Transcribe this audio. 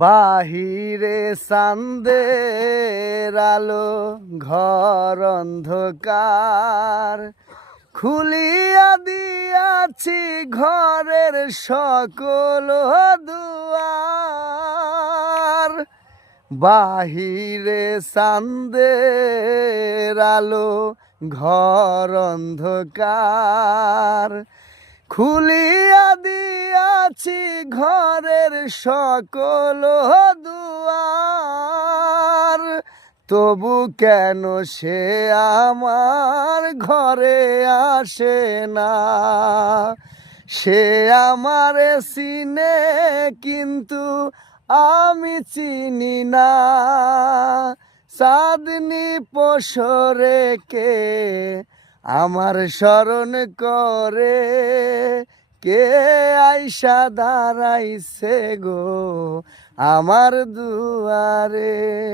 বাহিরে চাঁদের আলো, ঘর অন্ধকার, খুলিয়া দিয়াছি ঘরের সকল দুয়ার। বাহিরে চাঁদের আলো, ঘর অন্ধকার, খুলিয়া দিয়াছি ঘরের সকল দুয়ার। তবু কেন সে আমার ঘরে আসে না? সে আমারে চিনে কিন্তু আমি চিনি না। চাঁদনি পশরে কে আমার স্মরণ করে, কে আইসা দাঁড়াইছে গো আমার দুয়ারে।